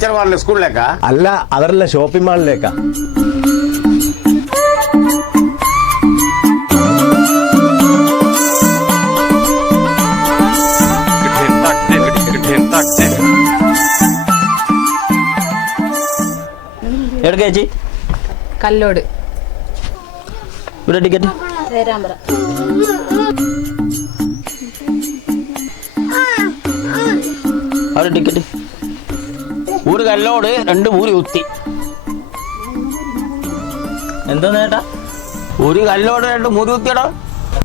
ടീച്ചർമാരുടെ സ്കൂളിലേക്കാ? അല്ല, അവരുടെ ഷോപ്പിംഗ് മാളിലേക്കാ. എവിടേക്കാ ചേച്ചി? കല്ലോട്. ഇവിടെ ടിക്കറ്റ്? പേരാമ്പ്ര. അവിടെ ടിക്കറ്റ്? ഒരു കല്ലോട് 2 മൂരി കുത്തി. എന്തോ നേട്ടാ? ഒരു കല്ലോട് 2 മൂരി കുത്തിയടോ.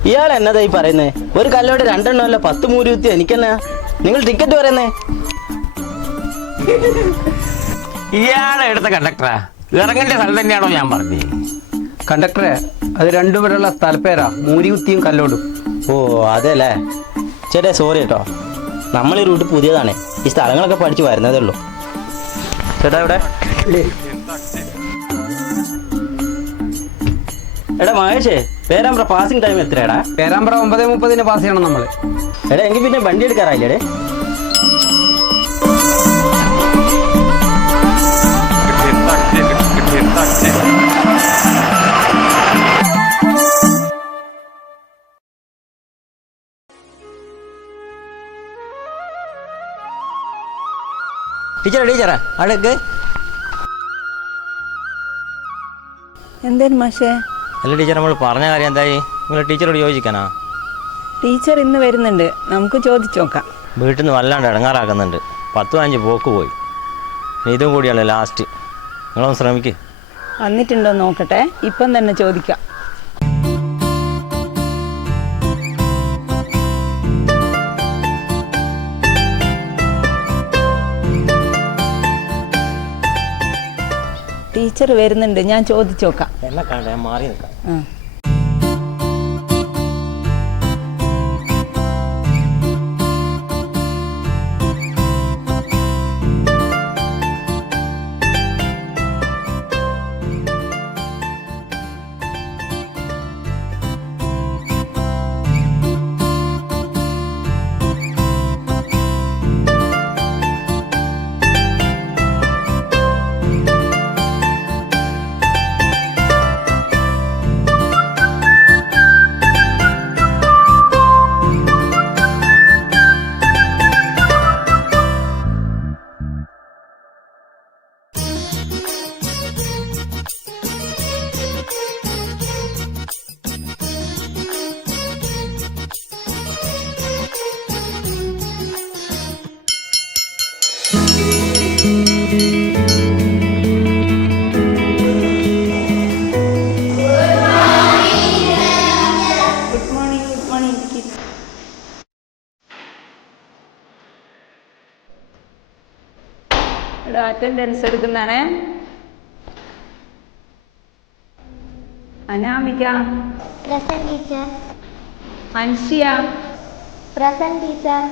ഇയാൾ എന്നതായി പറയുന്നേ? ഒരു കല്ലോട് 2 എണ്ണമല്ല 10 മൂരി കുത്തി. എനിക്കെന്നാ നിങ്ങൾ ടിക്കറ്റ് പറയുന്നേ? ഇയാളെ എടുത്ത കണ്ടക്ടറാ, ഇറങ്ങേണ്ട സ്ഥലം തന്നെയാണോ ഞാൻ പറഞ്ഞേ? കണ്ടക്ടറെ, അത് രണ്ടുപേരുള്ള സ്ഥലപ്പേരാ, മൂരികുത്തിയും കല്ലോടും. ഓ അതെല്ലേ. ചേട്ടാ സോറി കേട്ടോ, നമ്മൾ ഈ റൂട്ട് പുതിയതാണ്, ഈ സ്ഥലങ്ങളൊക്കെ പഠിച്ച് വരുന്നതേ ഉള്ളൂ. ചേട്ടാ ഇവിടെ എടാ മഹേഷേ, പേരാമ്പ്ര പാസിംഗ് ടൈം എത്രയാടാ? പേരാമ്പ്ര 9:30 പാസ് ചെയ്യണം നമ്മള്. എടാ എങ്കിൽ പിന്നെ വണ്ടി എടുക്കാറായില്ലേ? ടീച്ചറാ അവിടേക്ക്. എന്തേലും മാഷേ? അല്ല ടീച്ചർ, നമ്മൾ പറഞ്ഞ കാര്യം എന്തായി? നിങ്ങൾ ടീച്ചറോട് യോജിക്കാനാ? ടീച്ചർ ഇന്ന് വരുന്നുണ്ട്, നമുക്ക് ചോദിച്ചു നോക്കാം. വീട്ടിൽ നിന്ന് വല്ലാണ്ട് ഇടങ്ങാറാക്കുന്നുണ്ട്. 10-15 പോക്ക് പോയി, ഇതും കൂടിയാണ് ലാസ്റ്റ്. നിങ്ങളൊന്ന് ശ്രമിക്ക്. വന്നിട്ടുണ്ടോ നോക്കട്ടെ, ഇപ്പം തന്നെ ചോദിക്കാം. ടീച്ചർ വരുന്നുണ്ട്, ഞാൻ ചോദിച്ചു നോക്കാം. എന്നെ കാണാൻ ഞാൻ മാറി നിൽക്കാം. അറ്റൻഡൻസ് എടുക്കുന്നതാണേ. Anamika. Present teacher. Anshiya. Present teacher.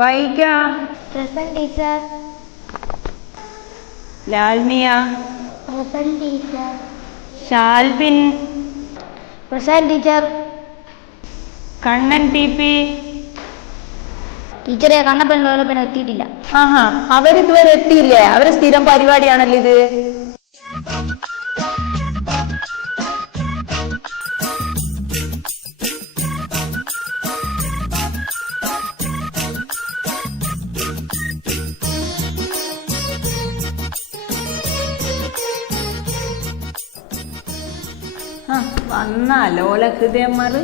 Vaika. Present teacher. Lalmiya. Present teacher. Shalbin. Present teacher. Kannan P. ടീച്ചറെ, കണ്ണപ്പൻ ലോലപ്പൻ എത്തിയിട്ടില്ല. ആഹാ, അവരിതുവരെ എത്തിയില്ലേ? അവര് സ്ഥിരം പരിപാടിയാണല്ലോ ഇത്. വന്നാ ലോല ഹൃദയന്മാർ.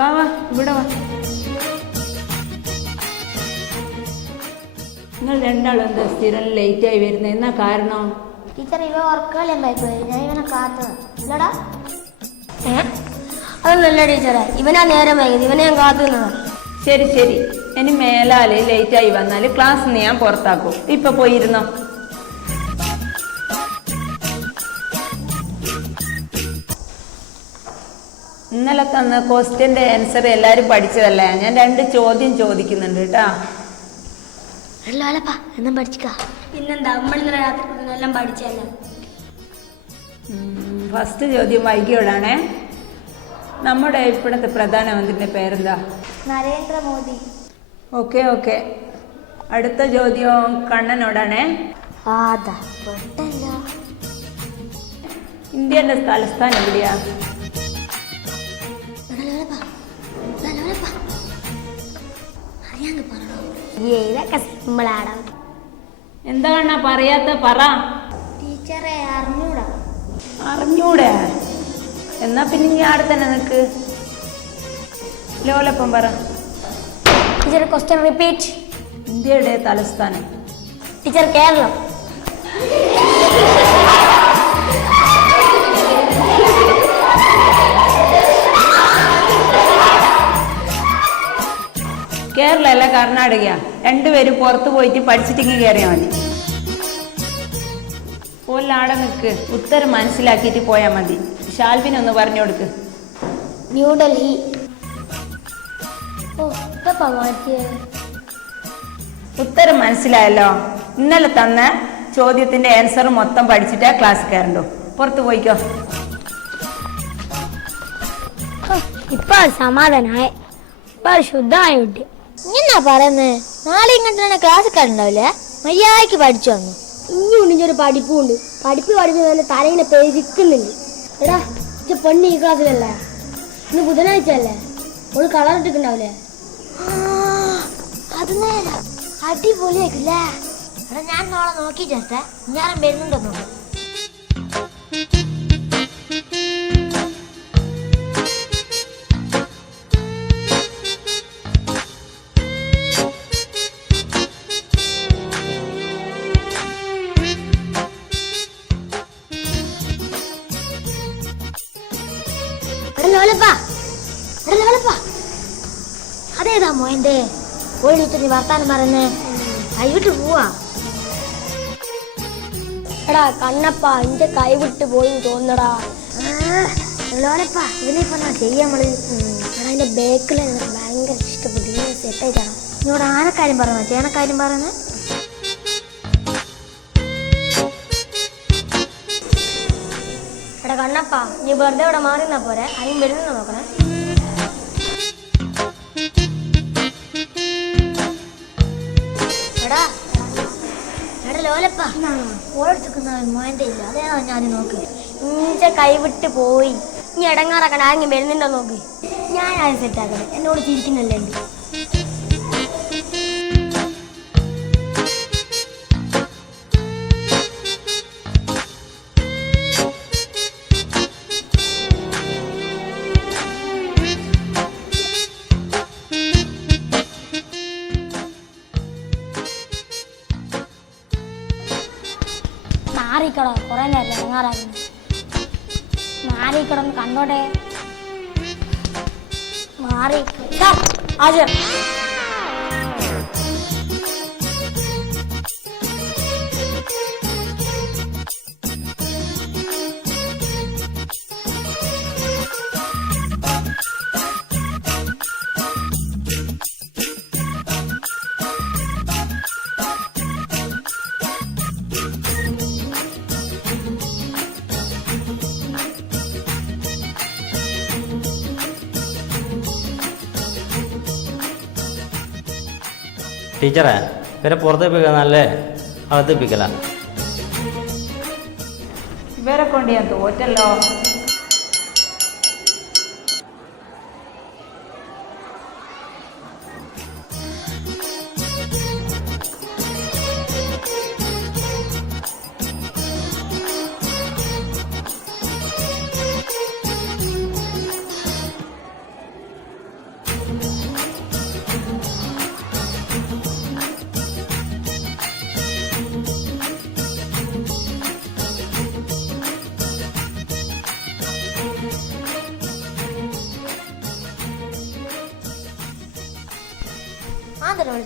വാ വാ, ഇവിടെ വാ. നിങ്ങൾ രണ്ടാളും എന്താ സ്ഥിരം ലേറ്റായി വരുന്നത്? എന്നാ കാരണം? ടീച്ചർ, ഇവ ഉറക്കമല്ലേ പോയി, ഞാൻ ഇവനെ കാത്തത് ഇല്ലടാ. അതൊന്നല്ല ടീച്ചറെ, ഇവനാ നേരം വൈകിയത്, ഇവനെ ഞാൻ കാത്തു നിന്നതാണ്. ശരി ശരി, ഇനി മേലാല് ലേറ്റായി വന്നാൽ ക്ലാസ് ഞാൻ പുറത്താക്കും. ഇപ്പൊ പോയിരുന്നോ. ഇന്നലെ തന്ന ക്വസ്റ്റ്യൻ്റെ ആൻസർ എല്ലാവരും പഠിച്ചതല്ലേ? ഞാൻ 2 ചോദ്യം ചോദിക്കുന്നുണ്ട് കേട്ടാ. എന്നും പഠിച്ചിക്ക. പിന്നെന്താ, നമ്മൾ ഇന്നലെ രാത്രി എല്ലാം പഠിച്ചല്ലേ. ഫസ്റ്റ് ചോദ്യം വൈകിയോടാണേ. നമ്മുടെ ഇപ്പോഴത്തെ പ്രധാനമന്ത്രിയുടെ പേരെന്താ? നരേന്ദ്രമോദി. Okay okay. അടുത്ത ചോദ്യം കണ്ണനോടാണേ. ആദാ പൊട്ടല്ലോ. ഇന്ത്യൻ്റെ തലസ്ഥാനം എവിടെയാ? ഇതൊക്കെ സിമ്പിളാടാ. എന്താ കണ്ണാ പറയാത്ത? പറ. ടീച്ചറെ അറിഞ്ഞൂടാ. അറിഞ്ഞൂടെ? എന്നാ പിന്നെ നീ ആടെ തന്നെ നിൽക്ക്. ലോലപ്പം പറ. Teacher question repeat. ഇന്ത്യയുടെ തലസ്ഥാനം? ടീച്ചർ കേരളം. കേരള അല്ല കർണാടക. രണ്ടുപേരും പുറത്ത് പോയിട്ട് പഠിച്ചിട്ടെങ്കിൽ കയറിയാൽ മതി. പോലാടെ നിൽക്ക്. ഉത്തരം മനസ്സിലാക്കിയിട്ട് പോയാൽ മതി. ഷാൽവിനൊന്ന് പറഞ്ഞു കൊടുക്ക്. ന്യൂഡൽഹി. ഓ ഇതപ്പാ മാറ്റിയേ. ഉത്തരം മനസ്സിലായല്ലോ. ഇന്നലെ തന്ന ചോദ്യത്തിന്റെ ആൻസർ മൊത്തം പഠിച്ചിട്ടാ ക്ലാസ് കയറണ്ടോ. പുറത്ത് പോയിക്കോ. ഇപ്പൊ സമാധാനായ ഇപ്പൊ ശുദ്ധമായ കുട്ടി. എന്നാ പറയുന്നേ? നാളെ ഇങ്ങോട്ട് ക്ലാസ് കണ്ടുണ്ടാവില്ലേ? മര്യാദക്ക് പഠിച്ചു വന്നു. ഇനി ഉണ്ടിഞ്ഞൊരു പഠിപ്പുണ്ട്. പഠിപ്പ് നല്ല തലയിങ്ങനെ പെരുക്കുന്നുണ്ട്. എടാ പെണ്ണ് ഈ ക്ലാസ്സിലല്ലേ? ഇന്ന് ബുധനാഴ്ച അല്ലേ? ഒരു കളർ ഇട്ടിട്ടുണ്ടാവില്ലേ? അത് നേരാ. അടിപൊളിയാക്കില്ലേ? എടാ ഞാൻ നാളെ നോക്കിട്ടേ ഞാൻ വരുന്നുണ്ടോ നോക്കാം. അതേതാ മോയന്റെ ഓടിട്ട് വർത്താനം പറയുന്നേ? കൈവിട്ട് പോവാ. എടാ കണ്ണപ്പ എന്റെ കൈവിട്ട് പോയി തോന്നടാ. ലോലപ്പാ ഇതിനിപ്പോ ഞാൻ ചെയ്യാമള്. എടാ എന്റെ ബേക്കിൽ ഭയങ്കര ഇഷ്ടപ്പെട്ടു. സെറ്റായി തരാം. നിന്നോട് ആനക്കാര്യം പറഞ്ഞ ചേനക്കാര്യം പറയുന്നേ? എടാ കണ്ണപ്പ നീ വെറുതെ ഇവിടെ മാറിന്നാ പോരെ. ആരും വരുന്ന നോക്കണേ. എടാ എടാ ലോലപ്പ ഓടെടുക്കുന്ന മോയന്റെ ഇല്ല. അതേതാ ഞാൻ നോക്കി. ഇഞ്ച കൈവിട്ട് പോയി. നീ ഇടങ്ങാറാക്കണ. ആരെങ്കിലും വരുന്നുണ്ടോ നോക്ക്. ഞാൻ ആരും സെറ്റാക്കണേ. എന്നോട് ചിരിക്കുന്നല്ലേ ഉണ്ട്. മാറിക്കടോ. കുറെ നേരം ഇറങ്ങാറായിരുന്നു. മാറിക്കടന്ന് കണ്ടോട്ടെ. മാറി ഹാജർ. ടീച്ചറെ ഇവരെ പുറത്തേപ്പിക്കാന്നല്ലേ അകത്തേപ്പിക്കല? ഇവരെ കൊണ്ട് ഞാൻ തോറ്റല്ലോ.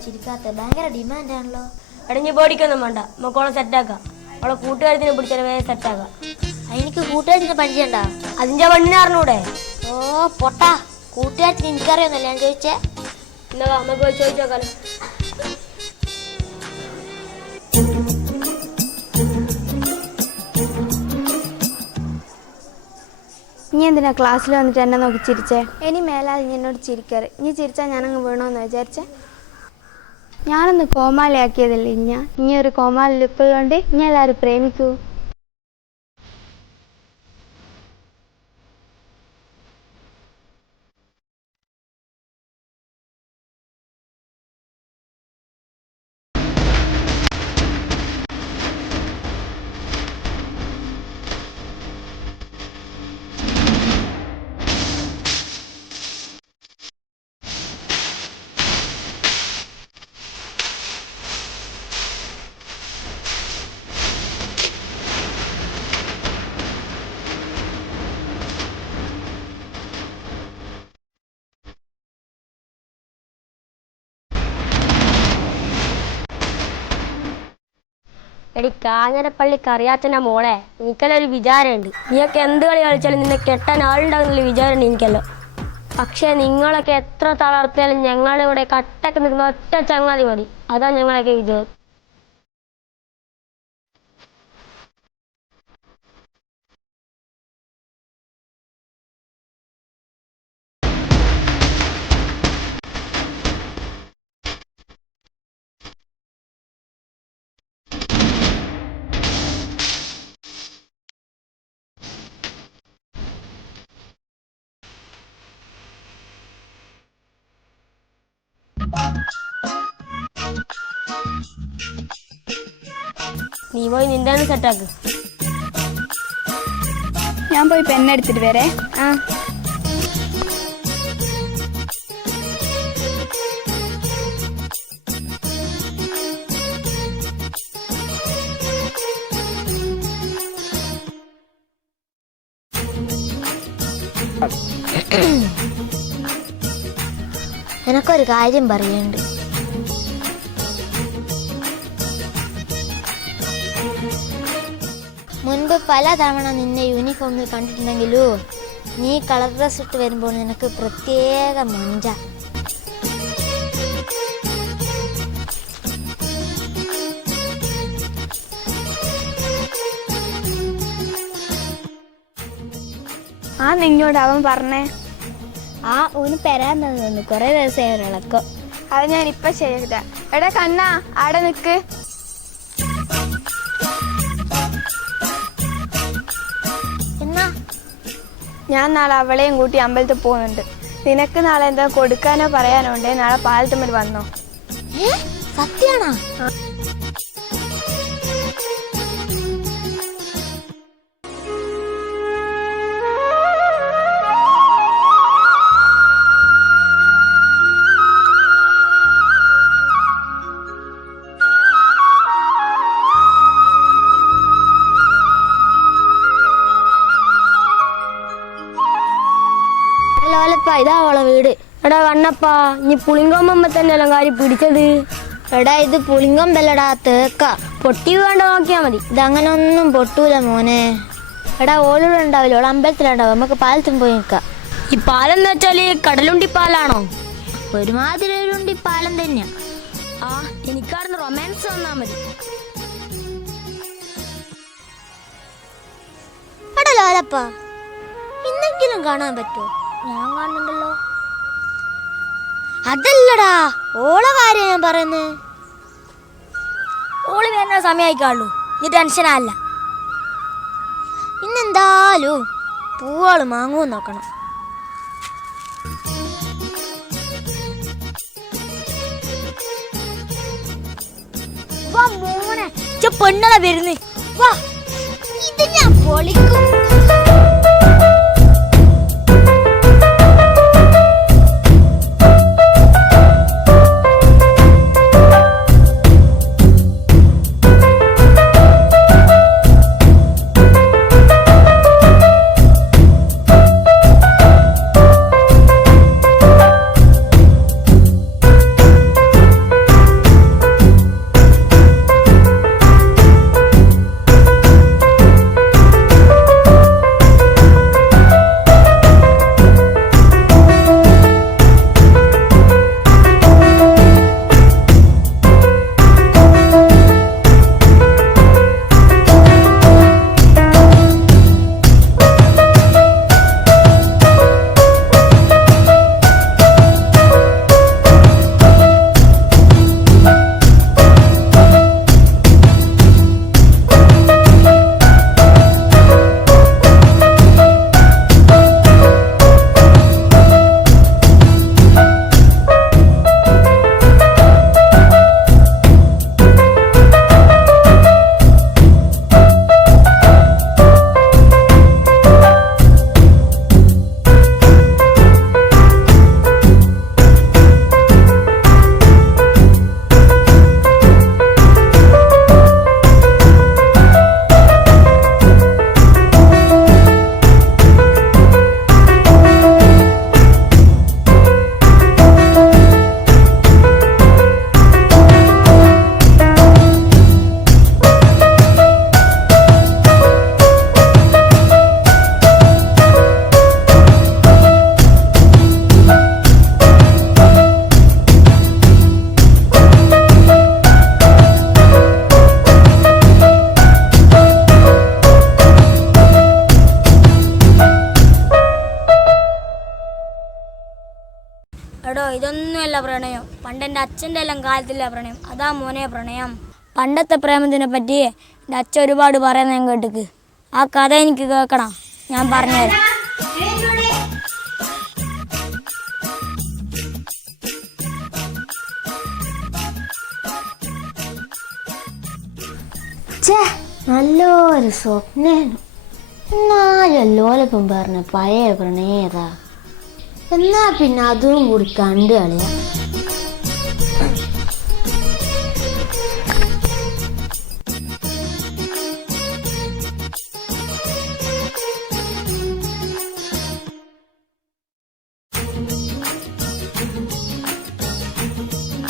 ചിരിക്കാത്ത ഭയങ്കര ഡിമാൻഡാണല്ലോ. എടഞ്ഞ് പേടിക്കൊന്നും വേണ്ട. നമുക്കോളെ സെറ്റാക്കാം. അവളെ കൂട്ടുകാരത്തിനെ പിടിച്ചാൽ വേഗം സെറ്റാക്കാം. എനിക്ക് കൂട്ടുകാരത്തിനെ പരിചയണ്ട? അതിന്റെ പെണ്ണിനെ അറിഞ്ഞൂടെ? ഓ പൊട്ടാ, കൂട്ടുകാരത്തിന് എനിക്കറിയാന്നല്ലേ ഞാൻ ചോദിച്ചേ. എന്നാ നമുക്ക് പോയി ചോദിച്ചോക്കാലോ. നീ എന്തിനാ ക്ലാസ്സിൽ വന്നിട്ട് എന്നെ നോക്കി ചിരിച്ചേ? ഇനി മേലാൽ നീ എന്നോട് ചിരിക്കരുത്. നീ ചിരിച്ചാൽ ഞാനങ്ങ് വീണോന്ന് വിചാരിച്ചേ? ഞാനൊന്ന് കോമാളിയാക്കിയതല്ലേ ഇനി ഒരു കോമാളി ലുക്ക് കൊണ്ട് ഇനി എല്ലാവരും പ്രേമിക്കൂ. എടി കാഞ്ഞിരപ്പള്ളിക്ക് അറിയാത്തന്റെ മോളെ, എനിക്കെല്ലാം ഒരു വിചാരമുണ്ട്. നീയൊക്കെ എന്ത് കളി കളിച്ചാലും നിന്നെ കെട്ടാൻ ആളുണ്ടാകുന്നുള്ള വിചാരമുണ്ട് എനിക്കല്ലോ. പക്ഷെ നിങ്ങളൊക്കെ എത്ര തളർത്തിയാലും ഞങ്ങളുടെ ഇവിടെ കട്ടക്ക് നിൽക്കുന്ന ഒറ്റ ചങ്ങാതി മതി. അതാ ഞങ്ങളൊക്കെ വിചാരം. നീ പോയി നിന്റെ സെറ്റാക്ക്. ഞാൻ പോയി പെണ്ണെടുത്തിട്ട് വരെ. ആ എനക്കൊരു കാര്യം പറയാനുണ്ട്. മുൻപ് പലതവണ നിന്നെ യൂണിഫോമിൽ കണ്ടിട്ടുണ്ടെങ്കിലോ, നീ കളർ ഡ്രസ് ഇട്ട് വരുമ്പോൾ നിനക്ക് പ്രത്യേക മൊഞ്ച. ആ നിന്നോട് അവൻ പറഞ്ഞേ? ആ ഓന് പെരാന്ന് തോന്നുന്നു, കുറെ ദിവസമായി ഇളക്കം. അത് ഞാൻ ഇപ്പൊ ശരിയാ. എടാ കണ്ണാ, ആടെ നിക്ക്. എന്നാ ഞാൻ നാളെ അവളെയും കൂട്ടി അമ്പലത്തിൽ പോകുന്നുണ്ട്. നിനക്ക് നാളെ എന്താ കൊടുക്കാനോ പറയാനോ ഉണ്ടേ, നാളെ പാലത്തുമ്മൽ വന്നോ. സത്യാണോ? ഇതാ അവളെ വീട്. എടാ കണ്ണപ്പാ, നീ പുളിങ്കൊമ്പ തന്നെയല്ലോ കാര്യം പിടിച്ചത്. എടാ ഇത് പുളിങ്കൊമ്പല്ലടാ, തേക്ക. പൊട്ടി വേണ്ട നോക്കിയാ മതി. ഇതങ്ങനെ ഒന്നും പൊട്ടൂല മോനെ. എടാ ഓലൂടെ ഉണ്ടാവില്ല, ഓള് അമ്പലത്തിലുണ്ടാവും. നമുക്ക് പാലത്തും പോയി നിൽക്കാം. ഈ പാലം എന്ന് വെച്ചാല് കടലുണ്ടി പാലാണോ? ഒരുമാതിരി ഒരുണ്ടി പാലം തന്നെയാ. ആ എനിക്കാടുന്ന് റൊമാൻസ് വന്നാ മതി. എടാ ലാലപ്പാ, ഇന്നെങ്കിലും കാണാൻ പറ്റുമോ? ഞാൻ കാണുന്നുണ്ടല്ലോ. അതല്ലടാ, ഓളെ കാര്യം ഞാൻ പറയുന്നത്. ഓള് വരുന്ന സമയമായിക്കാളൂ, നീ ടെൻഷനല്ല. ഇന്നെന്തായാലും പൂവാള് മാങ്ങുമോ നോക്കണം. വാ മോനെ, പെണ്ണള വരുന്നേ. വാ, ഇത് ഞാൻ പൊളിക്കും. ഒന്നുമല്ല പ്രണയം. പണ്ടെൻ്റെ അച്ഛൻ്റെ എല്ലാം കാലത്തില്ല പ്രണയം. അതാ മോനെ പ്രണയം. പണ്ടത്തെ പ്രേമത്തിനെ പറ്റി എൻ്റെ അച്ഛൻ ഒരുപാട് പറയുന്നത് ഞാൻ കേട്ടിക്ക്. ആ കഥ എനിക്ക് കേൾക്കണം, ഞാൻ പറഞ്ഞുതരാം. നല്ലൊരു സ്വപ്നേനു. എന്നാലും പറഞ്ഞ പഴയ പ്രണയേതാ. എന്നാ പിന്നെ അതും കൂടി കണ്ടു കളിയാ.